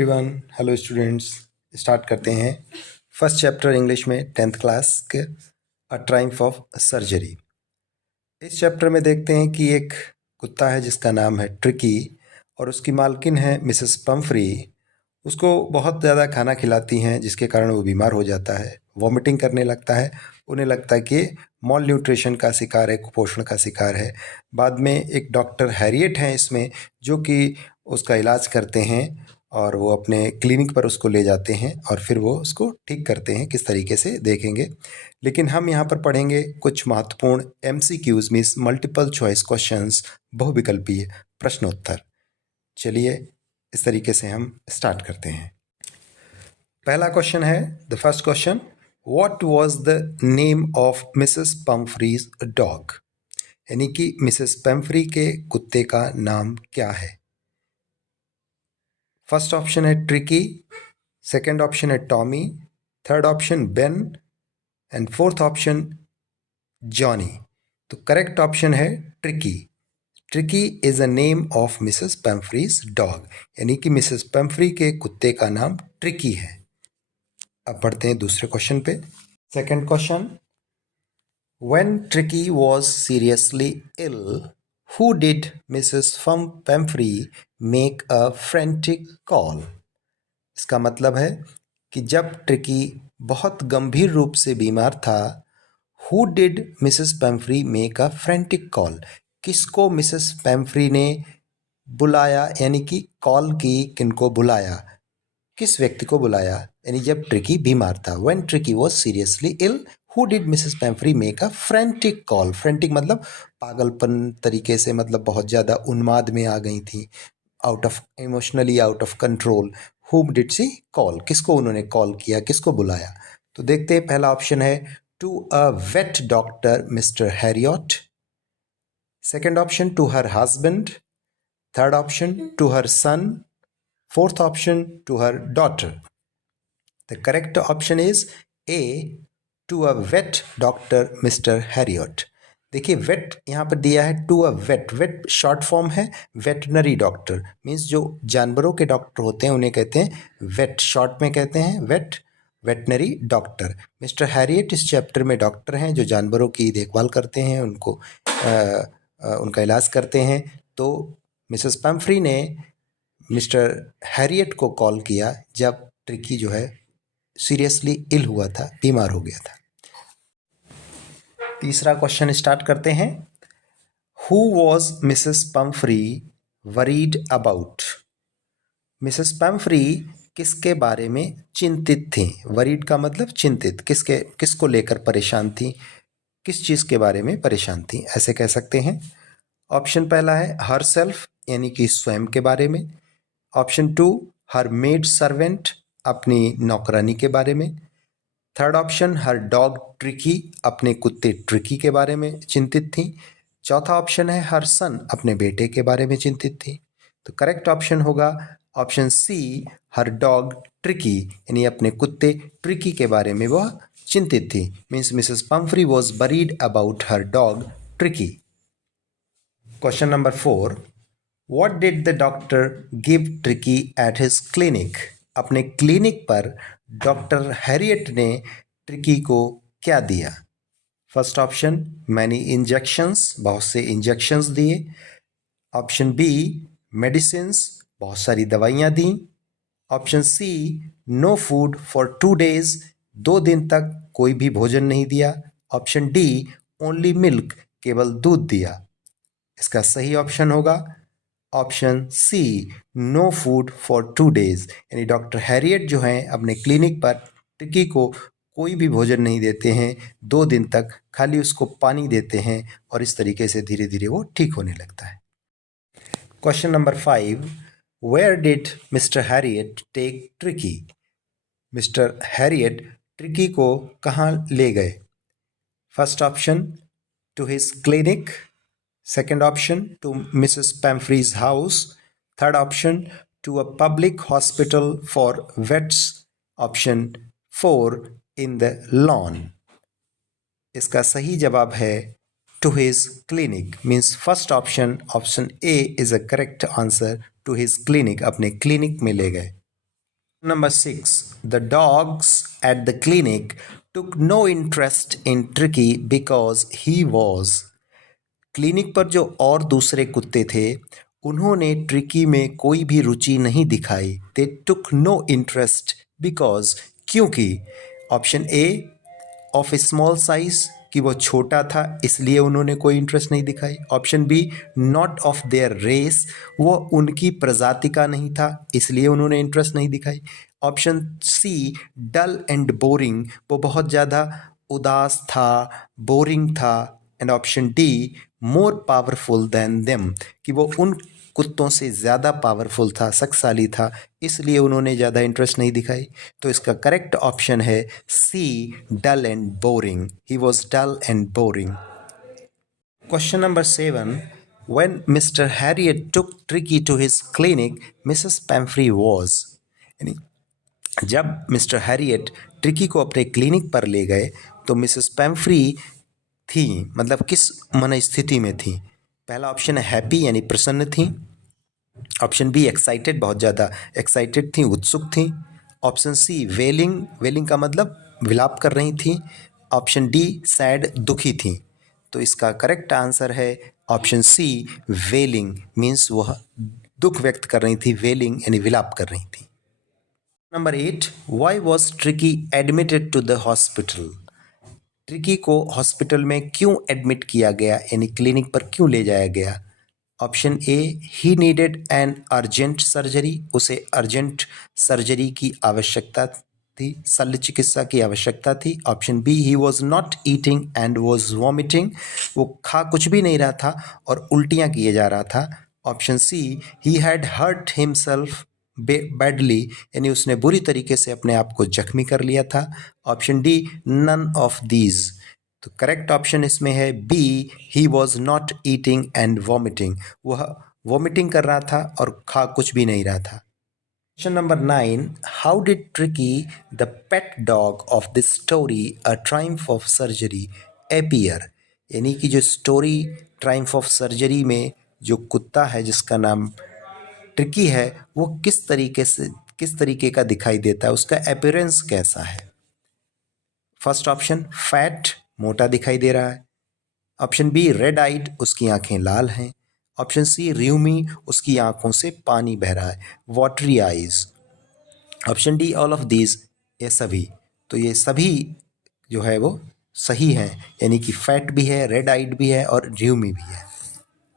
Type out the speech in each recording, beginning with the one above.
Everyone, hello students. Start करते हैं first chapter English में 10th क्लास के अ ट्रायम्फ ऑफ सर्जरी। इस चैप्टर में देखते हैं कि एक कुत्ता है जिसका नाम है ट्रिकी और उसकी मालकिन है मिसेस पम्फ्री। उसको बहुत ज़्यादा खाना खिलाती हैं जिसके कारण वो बीमार हो जाता है, वॉमिटिंग करने लगता है। उन्हें लगता है कि मॉल न्यूट्रिशन का शिकार है, कुपोषण का शिकार है। बाद में एक डॉक्टर हैरियट हैं इसमें जो कि उसका इलाज करते हैं और वो अपने क्लिनिक पर उसको ले जाते हैं और फिर वो उसको ठीक करते हैं। किस तरीके से देखेंगे, लेकिन हम यहाँ पर पढ़ेंगे कुछ महत्वपूर्ण MCQs means multiple choice questions, बहुविकल्पीय प्रश्नोत्तर। चलिए इस तरीके से हम स्टार्ट करते हैं। पहला क्वेश्चन है, the first question, what was the name of Mrs Pumphrey's dog. यानी कि मिसेस पम्फ्री के कुत्ते का नाम क्या है। फर्स्ट ऑप्शन है ट्रिकी, सेकंड ऑप्शन है Tommy, third option Ben and fourth option Johnny. तो करेक्ट ऑप्शन है Tricki. Tricki is a name of Mrs Pumphrey's dog, यानी कि मिसेस पम्फ्री के कुत्ते का नाम ट्रिकी है। अब बढ़ते हैं दूसरे क्वेश्चन पे। Second question, when Tricky was seriously ill, who did Mrs. Pumphrey make a frantic call? इसका मतलब है कि जब ट्रिकी बहुत गंभीर रूप से बीमार था, Who did Mrs. Pumphrey make a frantic call? किसको मिसेस पैम्फ्री ने बुलाया, यानी कि कॉल की, किनको बुलाया, किस व्यक्ति को बुलाया, यानी जब ट्रिकी बीमार था। When Tricky was seriously ill, who did Mrs. Pumphrey make a frantic call? Frantic मतलब पागलपन तरीके से, मतलब बहुत ज़्यादा उन्माद में आ गई थी, out of emotionally out of control. Whom did she call? किसको उन्होंने कॉल किया, किसको बुलाया। तो देखते हैं, पहला ऑप्शन है to a vet doctor Mr Harriet, second option to her husband, third option to her son, fourth option to her daughter. The correct option is A, to a vet doctor Mr. Harriot। देखिए vet यहाँ पर दिया है to a vet, vet short form है veterinary doctor, means जो जानवरों के doctor होते हैं उन्हें कहते हैं वेट, शॉर्ट में कहते हैं vet, veterinary doctor. Mr Harriet इस चैप्टर में डॉक्टर हैं जो जानवरों की देखभाल करते हैं, उनको उनका इलाज करते हैं। तो मिसेस पम्फ्री ने मिस्टर हैरियट को कॉल किया जब ट्रिकी जो है सीरियसली इल हुआ था, बीमार हो गया था। तीसरा क्वेश्चन स्टार्ट करते हैं। Who was Mrs Pomfrey worried about. Mrs Pomfrey किसके बारे में चिंतित थी। वरीड का मतलब चिंतित, किसको लेकर परेशान थी, किस चीज़ के बारे में परेशान थी, ऐसे कह सकते हैं। ऑप्शन पहला है हर सेल्फ, यानी कि स्वयं के बारे में। Option to her maid servant, अपनी नौकरानी के बारे में। Third option her dog Tricky, अपने कुत्ते ट्रिकी के बारे में चिंतित थी। चौथा ऑप्शन है हर सन, अपने बेटे के बारे में चिंतित थी। तो करेक्ट ऑप्शन होगा ऑप्शन सी, हर डॉग ट्रिकी, यानी अपने कुत्ते ट्रिकी के बारे में वह चिंतित थी। Means Mrs Pomfrey was worried about her dog tricky. Question number 4, what did the doctor give tricky at his clinic. अपने क्लिनिक पर डॉक्टर हैरियट ने ट्रिकी को क्या दिया। फर्स्ट ऑप्शन मैनी इंजेक्शंस, बहुत से इंजेक्शंस दिए। ऑप्शन बी मेडिसिन्स, बहुत सारी दवाइयाँ दी। Option C no food for 2 days, 2 दिन तक कोई भी भोजन नहीं दिया। ऑप्शन डी ओनली मिल्क, केवल दूध दिया। इसका सही ऑप्शन होगा option C, no food for 2 days, यानी डॉक्टर हैरियट जो हैं अपने क्लिनिक पर ट्रिकी को कोई भी भोजन नहीं देते हैं, 2 दिन तक खाली उसको पानी देते हैं और इस तरीके से धीरे धीरे वो ठीक होने लगता है। Question number 5, where did Mr Harriet take Tricky. Mr Harriet Tricky को कहाँ ले गए। First option to his clinic, second option to Mrs. Pamphree's house, third option to a public hospital for vets, option 4 in the lawn। इसका सही जवाब है to his clinic, means first option, option A is a correct answer, to his clinic, अपने clinic में ले गए। Number 6. The dogs at the clinic took no interest in Tricky because he was. Clinic पर जो और दूसरे कुत्ते थे उन्होंने ट्रिकी में कोई भी रुचि नहीं दिखाई. दे टुक नो इंटरेस्ट बिकॉज, क्योंकि. Option A, of small size, कि वो छोटा था इसलिए उन्होंने कोई इंटरेस्ट नहीं दिखाई. Option B, not of their race, वो उनकी प्रजाति का नहीं था इसलिए उन्होंने इंटरेस्ट नहीं दिखाई. Option C, dull and boring, वो बहुत ज़्यादा उदास था, बोरिंग था. And option D, more powerful than them, कि वो उन कुत्तों से ज़्यादा पावरफुल था, शक्तिशाली था, इसलिए उन्होंने ज़्यादा इंटरेस्ट नहीं दिखाई. तो इसका करेक्ट ऑप्शन है C, dull and boring. He was dull and boring. Question number 7. When Mr. Harriet took Tricky to his clinic, Mrs. Pamphry was. यानी जब मिस्टर हैरियट ट्रिकी को अपने क्लिनिक पर ले गए तो मिसेस पैम्फ्री थी, मतलब किस मन स्थिति में थी. पहला ऑप्शन है हैप्पी, यानी प्रसन्न थी. ऑप्शन बी, एक्साइटेड, बहुत ज़्यादा एक्साइटेड थी, उत्सुक थी. ऑप्शन सी, वेलिंग, वेलिंग का मतलब विलाप कर रही थी. ऑप्शन डी, सैड, दुखी थी. तो इसका करेक्ट आंसर है ऑप्शन सी, वेलिंग. मीन्स वह दुख व्यक्त कर रही थी, वेलिंग यानी विलाप कर रही थी. Number 8. Why was Tricky admitted to the hospital. Tricky को हॉस्पिटल में क्यों एडमिट किया गया, यानी क्लिनिक पर क्यों ले जाया गया. Option A, he needed an urgent surgery, उसे अर्जेंट सर्जरी की आवश्यकता थी, शल्य चिकित्सा की आवश्यकता थी. Option B, he was not eating and was vomiting, वो खा कुछ भी नहीं रहा था और उल्टियाँ किए जा रहा था. Option C, he had hurt himself badly, यानी उसने बुरी तरीके से अपने आप को जख्मी कर लिया था. Option D, none of these. तो करेक्ट ऑप्शन इसमें है B, he was not eating and vomiting, वह वॉमिटिंग कर रहा था और खा कुछ भी नहीं रहा था. Question number 9. How did tricky the pet dog of this story a Triumph of surgery appear. यानी कि जो स्टोरी ट्रायम्फ ऑफ सर्जरी में जो कुत्ता है जिसका नाम ट्रिकी है वो किस तरीके का दिखाई देता है, उसका अपीयरेंस कैसा है. फर्स्ट ऑप्शन, फैट, मोटा दिखाई दे रहा है. ऑप्शन बी, रेड आइड, उसकी आंखें लाल हैं. ऑप्शन सी, र्यूमी, उसकी आंखों से पानी बह रहा है, watery eyes. Option D, all of these, ये सभी. तो ये सभी जो है वो सही है, यानी कि फैट भी है, रेड आइड भी है और र्यूमी भी है.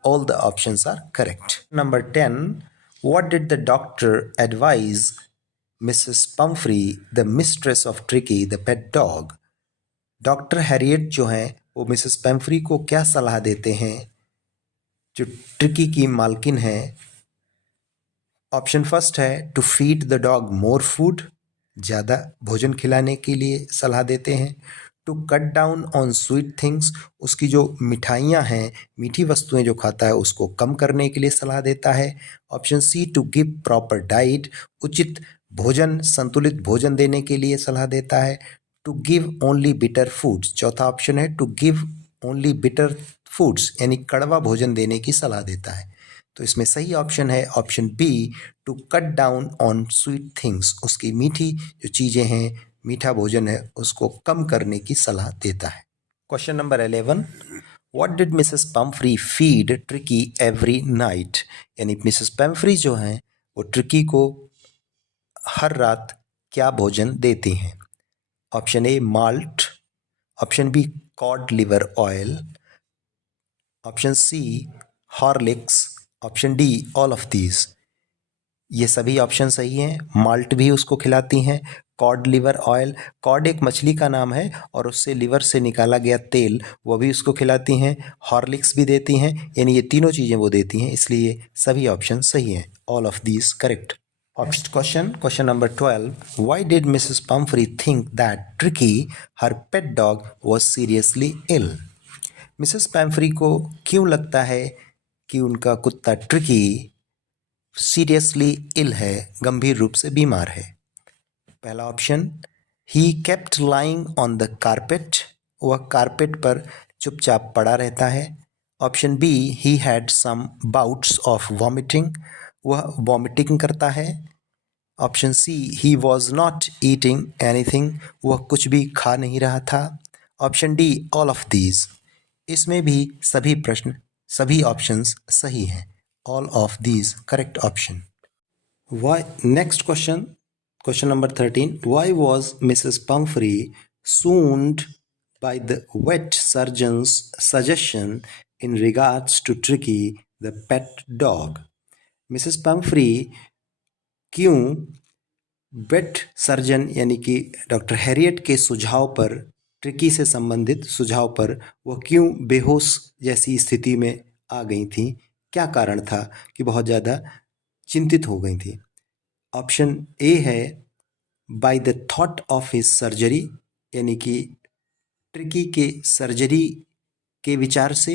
All the options are correct. Number 10. What did the doctor advise Mrs. Pumphrey, the mistress of Tricky, the pet dog? Doctor Harriet जो हैं वो मिसेस पैम्फ्री को क्या सलाह देते हैं जो ट्रिकी की मालकिन है. ऑप्शन फर्स्ट है to feed the dog more food, ज़्यादा भोजन खिलाने के लिए सलाह देते हैं. To cut down on sweet things, उसकी जो मिठाइयाँ हैं, मीठी वस्तुएं जो खाता है उसको कम करने के लिए सलाह देता है. Option C, to give proper diet, उचित भोजन, संतुलित भोजन देने के लिए सलाह देता है. To give only bitter foods, चौथा ऑप्शन है to give only bitter foods, यानी कड़वा भोजन देने की सलाह देता है. तो इसमें सही ऑप्शन है option B, to cut down on sweet things, उसकी मीठी जो चीज़ें हैं, मीठा भोजन है, उसको कम करने की सलाह देता है. Question number 11. What did Mrs Pomfrey feed tricky every night. यानी मिसेस पम्फ्री जो हैं वो ट्रिकी को हर रात क्या भोजन देती हैं. Option A, malt. Option B, cod liver oil. Option C, Horlicks. Option D, all of these. ये सभी ऑप्शन सही हैं. माल्ट भी उसको खिलाती हैं, कॉड लिवर ऑयल, कॉड एक मछली का नाम है और उससे लिवर से निकाला गया तेल वो भी उसको खिलाती हैं, हॉर्लिक्स भी देती हैं, यानी ये तीनों चीज़ें वो देती हैं, इसलिए सभी ऑप्शन सही हैं. All of these correct. Next question number 12. Why did Mrs Pumphrey think that Tricky, her pet dog, was seriously ill. Mrs Pumphrey को क्यों लगता है कि उनका कुत्ता ट्रिकी सीरियसली इल है, गंभीर रूप से बीमार है. पहला option, he kept lying on the carpet, वह कारपेट पर चुपचाप पड़ा रहता है. Option B, he had some bouts of vomiting, वह वॉमिटिंग करता है. Option C, he was not eating anything, वह कुछ भी खा नहीं रहा था। Option D, all of these. इसमें भी सभी ऑप्शंस सही हैं। All of these correct option. Next question number 13, why was Mrs Pumphrey swooned by the vet surgeon's suggestion in regards to Tricky the pet dog? Mrs Pomfrey क्यों wait surgeon यानी कि doctor Harriet के सुझाव पर, tricky से संबंधित सुझाव पर वह क्यों बेहोश जैसी स्थिति में आ गई थी? क्या कारण था कि बहुत ज़्यादा चिंतित हो गई थी? ऑप्शन ए है by the thought of his surgery, यानी कि ट्रिकी के सर्जरी के विचार से।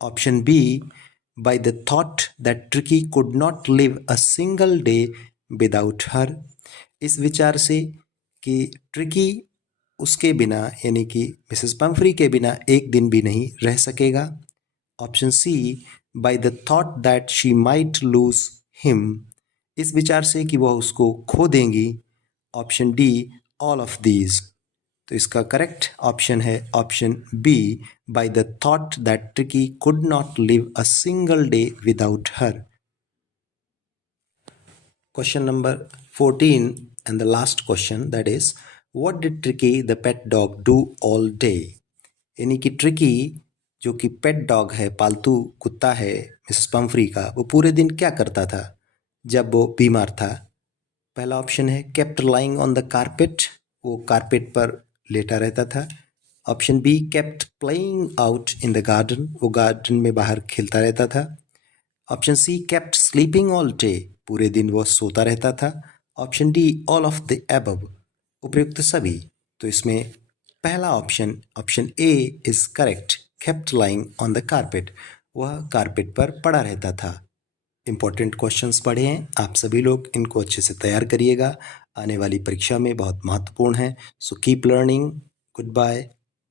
Option B, by the thought that Tricky could not live a single day without her, इस विचार से कि ट्रिकी उसके बिना यानी कि मिसेस पम्फ्री के बिना एक दिन भी नहीं रह सकेगा। Option C, by the thought that she might lose him, इस विचार से कि वह उसको खो देंगी। Option D, all of these. तो इसका करेक्ट ऑप्शन है option B, by the thought that Tricky could not live a single day without her. Question number 14 and the last question, that is, what did Tricky the pet dog do all day? यानी कि tricky जो कि pet dog है, पालतू कुत्ता है Mrs Pomfrey का, वो पूरे दिन क्या करता था जब वो बीमार था? पहला ऑप्शन है kept lying on the carpet, वो कारपेट पर लेटा रहता था। Option B, kept playing out in the garden, वो गार्डन में बाहर खेलता रहता था। Option C, kept sleeping all day, पूरे दिन वो सोता रहता था। Option D, all of the above, उपयुक्त सभी। तो इसमें पहला option A is correct, kept lying on the carpet, वह कारपेट पर पड़ा रहता था। इंपॉर्टेंट क्वेश्चंस पढ़े हैं आप सभी लोग, इनको अच्छे से तैयार करिएगा, आने वाली परीक्षा में बहुत महत्वपूर्ण है। So keep learning. Goodbye,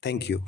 thank you.